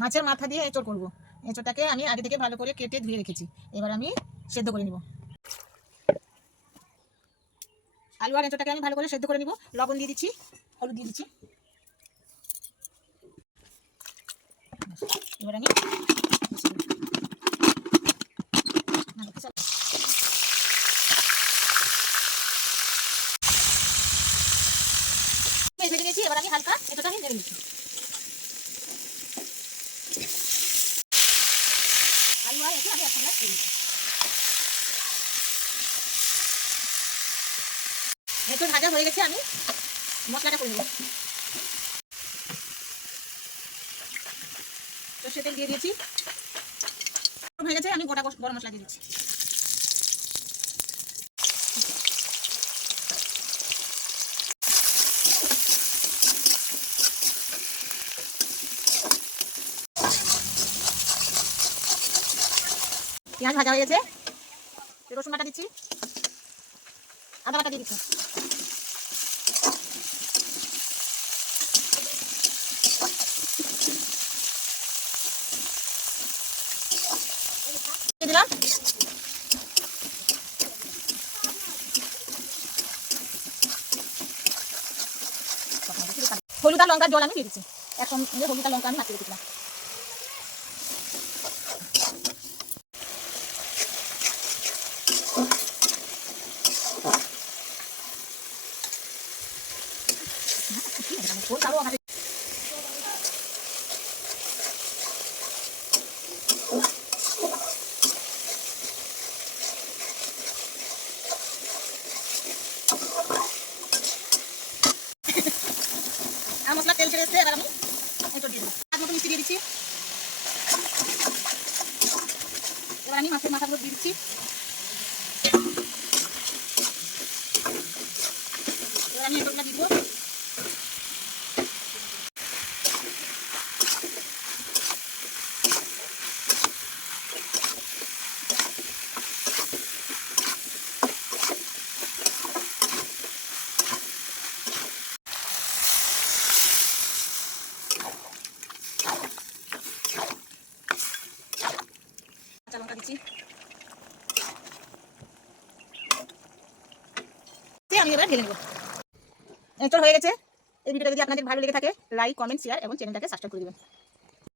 মাছের মাথা দিয়ে এঁচড় করবো। এঁচড়টাকে আমি আগে থেকে ভালো করে কেটে ধুয়ে রেখেছি। এবার আমি সেদ্ধ করে নিব। আলু আর এঁচড়টাকে আমি ভালো করে সেদ্ধ করে নিব। লবণ দিয়ে দিচ্ছি, হলুদ দিয়ে দিচ্ছি। এবার আমি ভেজে নিয়েছি। এবার আমি হালকা এঁচড়টা আমি নেড়ে নিচ্ছি। আলু আর এঁচড় আমি একসঙ্গে দিয়ে দিচ্ছি। এঁচড় ভাজা হয়ে গেছে, আমি মশলাটা করে নেব। সরষের তেল দিয়ে দিয়েছি। হয়ে গেছে, আমি গোটা গরম মশলা দিয়ে দিচ্ছি। পেঁয়াজ ভাজা হয়ে গেছে, রসুন বাটা দিচ্ছি, আদা বাটা দিয়ে দিচ্ছি। দিলাম হলুদ আর লঙ্কার জল আমি দিয়ে দিচ্ছি। একসঙ্গে হলুদ আর লঙ্কা আমি মাখিয়ে রেখেছিলাম। মশলা তেল ছেড়ে এসছে, এবার আমি এঁচড় দিয়ে দিচ্ছি। হাত মতো মিষ্টি দিয়ে দিচ্ছি। এবার আমি মাছের মাথাগুলো দিয়ে দিচ্ছি। এবার আমি এঁচড়টা দিয়ে দেবো। কাঁচা লঙ্কা দিচ্ছি। আমি এবার ঢেলে নেব। এঁচড় হয়ে গেছে। এই ভিডিওটা যদি আপনাদের ভালো লেগে থাকে, লাইক, কমেন্ট, শেয়ার এবং চ্যানেলটাকে সাবস্ক্রাইব করে দেবেন।